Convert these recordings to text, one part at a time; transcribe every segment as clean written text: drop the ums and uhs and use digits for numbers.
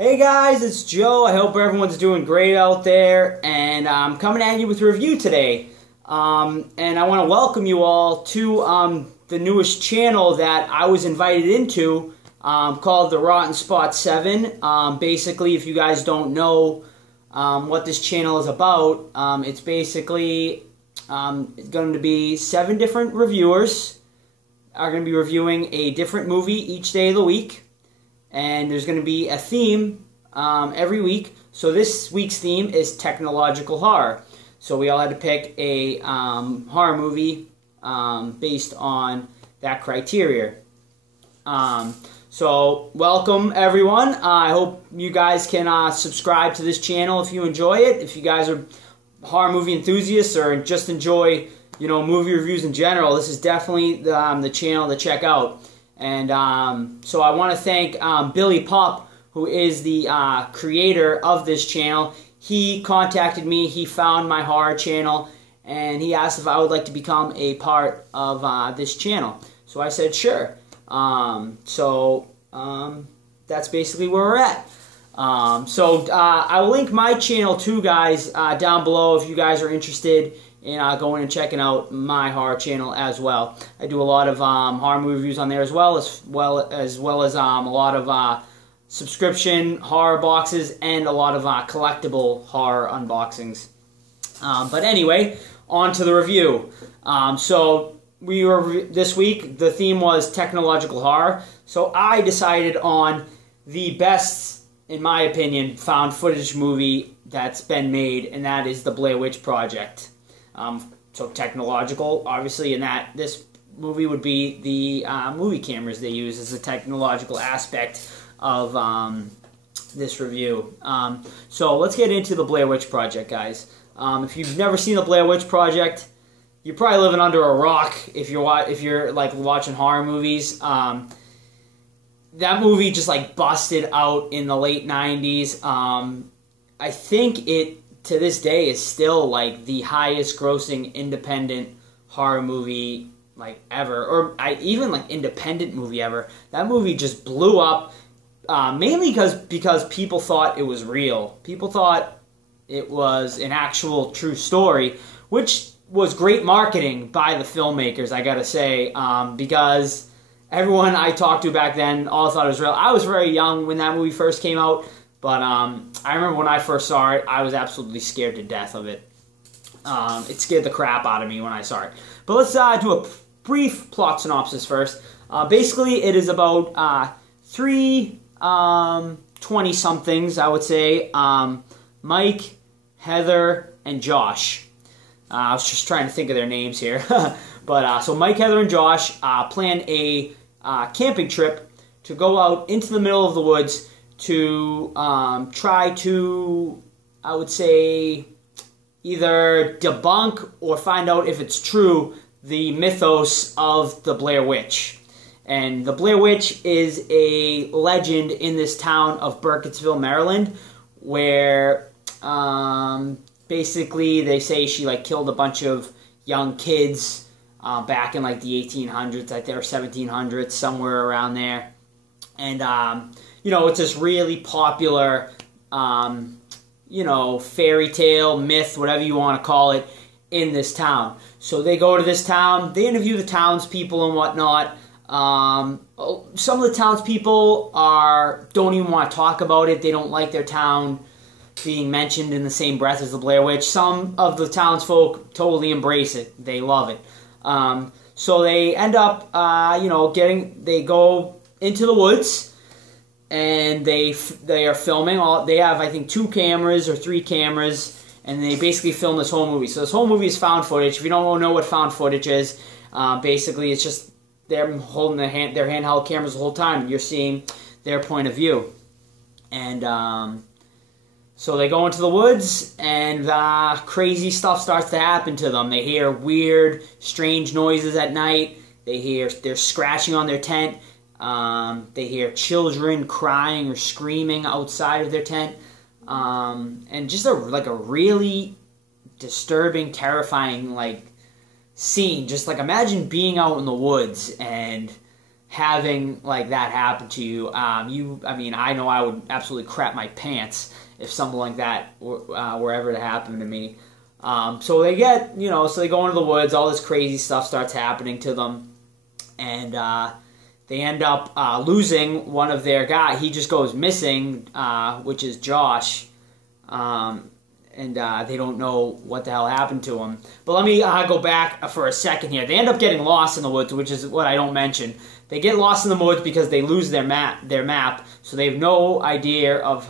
Hey guys, it's Joe. I hope everyone's doing great out there, and I'm coming at you with a review today. And I want to welcome you all to the newest channel that I was invited into, called the Rotten Spot 7. Basically, if you guys don't know what this channel is about, it's basically going to be 7 different reviewers are going to be reviewing a different movie each day of the week. And there's going to be a theme every week. So this week's theme is technological horror. So we all had to pick a horror movie based on that criteria. So welcome everyone. I hope you guys can subscribe to this channel if you enjoy it. If you guys are horror movie enthusiasts or just enjoy movie reviews in general, this is definitely the channel to check out. And so I want to thank Billy Pop, who is the creator of this channel. He contacted me, he found my horror channel, and he asked if I would like to become a part of this channel. So I said sure. That's basically where we're at. I will link my channel too, guys, down below if you guys are interested in going and checking out my horror channel as well. I do a lot of horror movie reviews on there as well as a lot of subscription horror boxes and a lot of collectible horror unboxings. But anyway, on to the review. This week the theme was technological horror. So I decided on the best, in my opinion, found footage movie that's been made, and that is the Blair Witch Project. So technological, obviously, in that this movie would be the movie cameras they use as a technological aspect of this review. So let's get into the Blair Witch Project, guys. If you've never seen the Blair Witch Project, you're probably living under a rock if you're like watching horror movies. That movie just like busted out in the late 90s. I think it, to this day, is still like the highest grossing independent horror movie like ever, or even like independent movie ever. That movie just blew up, mainly because people thought it was real. People thought it was an actual true story, which was great marketing by the filmmakers, I gotta say, because everyone I talked to back then all thought it was real. I was very young when that movie first came out, but I remember when I first saw it, I was absolutely scared to death of it. It scared the crap out of me when I saw it. But let's do a brief plot synopsis first. Basically, it is about 3 20-somethings, I would say. Mike, Heather, and Josh. I was just trying to think of their names here. But so Mike, Heather, and Josh plan a camping trip to go out into the middle of the woods to try to, I would say, either debunk or find out if it's true, the mythos of the Blair Witch. And the Blair Witch is a legend in this town of Burkittsville, Maryland, where basically they say she like killed a bunch of young kids back in like the 1800s, like or 1700s, somewhere around there. And it's this really popular, fairy tale, myth, whatever you want to call it, in this town. So they go to this town, they interview the townspeople and whatnot. Some of the townspeople don't even want to talk about it. They don't like their town being mentioned in the same breath as the Blair Witch. Some of the townsfolk totally embrace it. They love it. So they end up, they go into the woods, and they are filming. They have, I think, 2 cameras or 3 cameras, and they basically film this whole movie. So this whole movie is found footage. If you don't know what found footage is, basically it's just them holding their handheld cameras the whole time. You're seeing their point of view. And so they go into the woods, and crazy stuff starts to happen to them. They hear weird, strange noises at night. They're scratching on their tent. They hear children crying or screaming outside of their tent. And just a really disturbing, terrifying scene. Just like imagine being out in the woods and having like that happen to you. I mean, I know I would absolutely crap my pants if something like that were ever to happen to me. So they get, so they go into the woods. All this crazy stuff starts happening to them, and they end up losing one of their guys. He just goes missing, which is Josh. And they don't know what the hell happened to him. But let me go back for a second here. They end up getting lost in the woods, which is what I don't mention. They get lost in the woods because they lose their map, so they have no idea of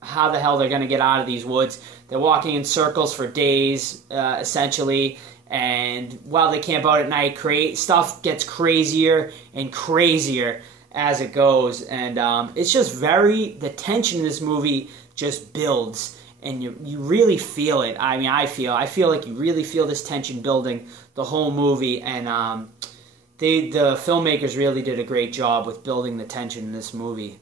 how the hell they're going to get out of these woods. They're walking in circles for days, essentially, and while they camp out at night, stuff gets crazier and crazier as it goes, and it's just the tension in this movie just builds. And you really feel it. I mean, I feel like you really feel this tension building the whole movie, and the filmmakers really did a great job with building the tension in this movie.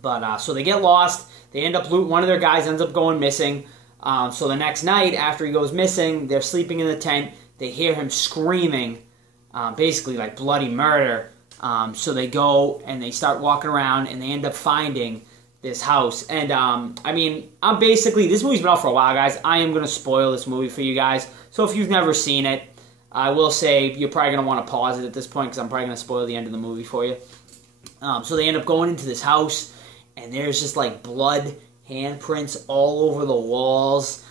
But so they get lost. They end up one of their guys ends up going missing. So the next night after he goes missing, they're sleeping in the tent. They hear him screaming, basically like bloody murder. So they go and they start walking around, and they end up finding this house. And I mean, this movie's been out for a while, guys. I am going to spoil this movie for you guys. So if you've never seen it, I will say you're probably going to want to pause it at this point, because I'm probably going to spoil the end of the movie for you. So they end up going into this house, and there's just like blood handprints all over the walls.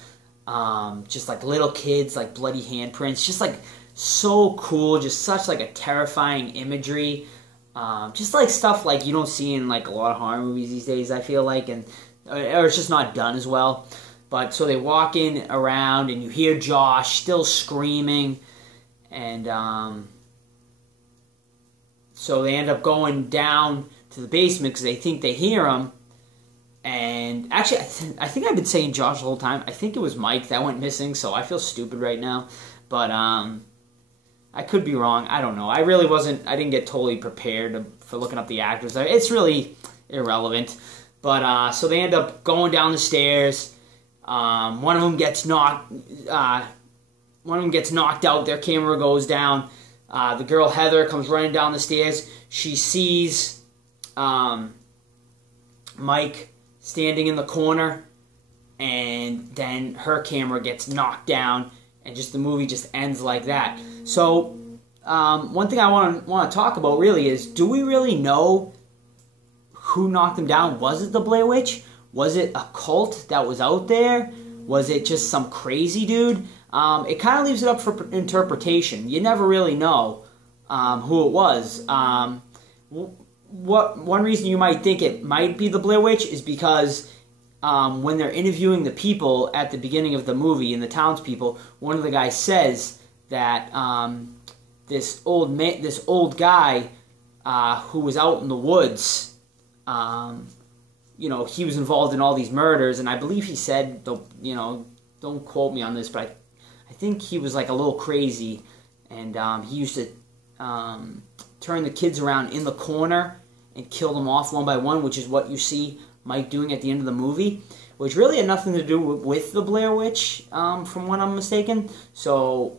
Just like little kids, like bloody handprints. Just like so cool. Just such like a terrifying imagery. Just like stuff like you don't see in like a lot of horror movies these days, I feel like, or it's just not done as well. But so they walk in around, and you hear Josh still screaming, and so they end up going down to the basement because they think they hear him. And actually, I think I've been saying Josh the whole time. I think it was Mike that went missing, so I feel stupid right now. But I could be wrong. I don't know. I didn't get totally prepared for looking up the actors. It's really irrelevant. But so they end up going down the stairs. One of them gets knocked. One of them gets knocked out. Their camera goes down. The girl Heather comes running down the stairs. She sees Mike standing in the corner, and then her camera gets knocked down. And just the movie just ends like that. So, one thing I want to talk about really is, do we really know who knocked them down? Was it the Blair Witch? Was it a cult that was out there? Was it just some crazy dude? It kind of leaves it up for interpretation. You never really know who it was. One reason you might think it might be the Blair Witch is because when they're interviewing the people at the beginning of the movie, and the townspeople, one of the guys says that this old guy who was out in the woods, he was involved in all these murders, and I believe he said, don't quote me on this, but I think he was like a little crazy, and he used to turn the kids around in the corner and kill them off one by one, which is what you see Mike doing at the end of the movie, which really had nothing to do with the Blair Witch, from what I'm mistaken. So,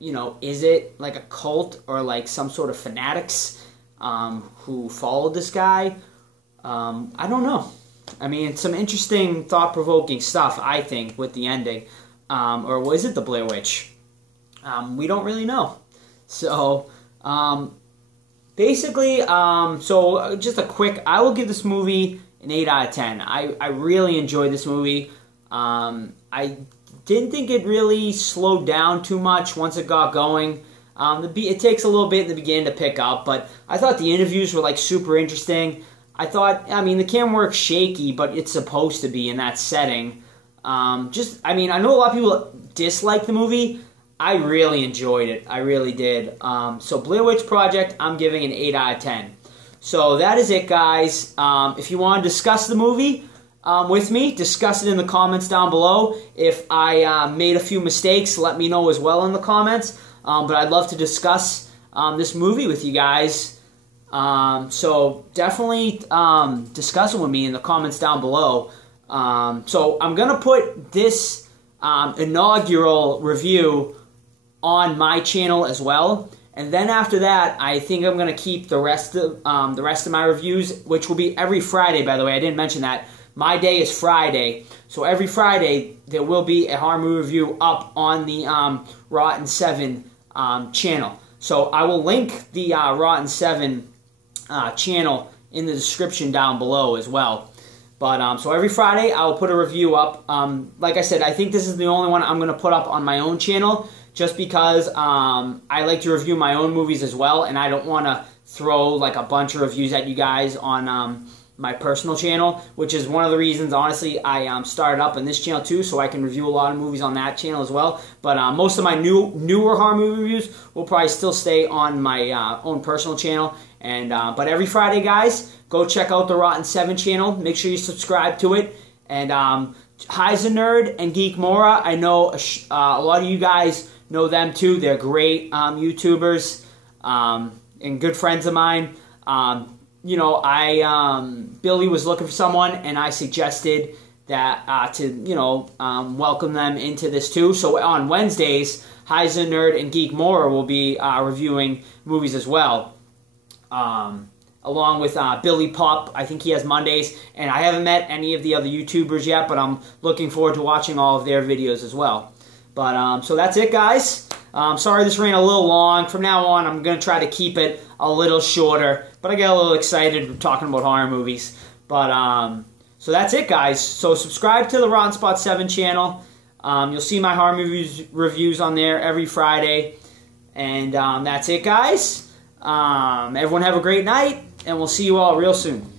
is it like a cult or like some sort of fanatics who followed this guy? I don't know. I mean, some interesting, thought-provoking stuff, I think, with the ending. Or was it the Blair Witch? We don't really know. So, basically, just a quick, I will give this movie an 8 out of 10. I really enjoyed this movie. I didn't think it really slowed down too much once it got going. It takes a little bit in the beginning to pick up, but I thought the interviews were like super interesting. I mean, the camera work's shaky, but it's supposed to be in that setting. I know a lot of people dislike the movie. I really enjoyed it. I really did. So Blair Witch Project, I'm giving an 8 out of 10. So that is it, guys. If you want to discuss the movie with me, discuss it in the comments down below. If I made a few mistakes, let me know as well in the comments. But I'd love to discuss this movie with you guys. So definitely discuss it with me in the comments down below. So I'm going to put this inaugural review on my channel as well. And then after that, I think I'm going to keep the rest of my reviews, which will be every Friday, by the way. I didn't mention that. My day is Friday. So every Friday, there will be a horror movie review up on the Rotten 7 channel. So I will link the Rotten 7 channel in the description down below as well. But so every Friday, I will put a review up. Like I said, I think this is the only one I'm going to put up on my own channel, just because I like to review my own movies as well, and I don't want to throw like a bunch of reviews at you guys on my personal channel, which is one of the reasons, honestly, I started up on this channel too, so I can review a lot of movies on that channel as well. But most of my newer horror movie reviews will probably still stay on my own personal channel. And but every Friday, guys, go check out the Rotten 7 channel. Make sure you subscribe to it. And Heiser Nerd and Geek Mora, I know a lot of you guys know them too. They're great YouTubers and good friends of mine. You know, Billy was looking for someone, and I suggested that to welcome them into this too. So on Wednesdays, Heiser Nerd and Geek Mora will be reviewing movies as well. Along with Billy Pop. I think he has Mondays, and I haven't met any of the other YouTubers yet, but I'm looking forward to watching all of their videos as well. But so that's it, guys. Sorry this ran a little long. From now on, I'm going to try to keep it a little shorter, but I get a little excited talking about horror movies. But so that's it, guys. So subscribe to the Rotten Spot 7 channel. You'll see my horror movies reviews on there every Friday. And that's it, guys. Everyone have a great night, and we'll see you all real soon.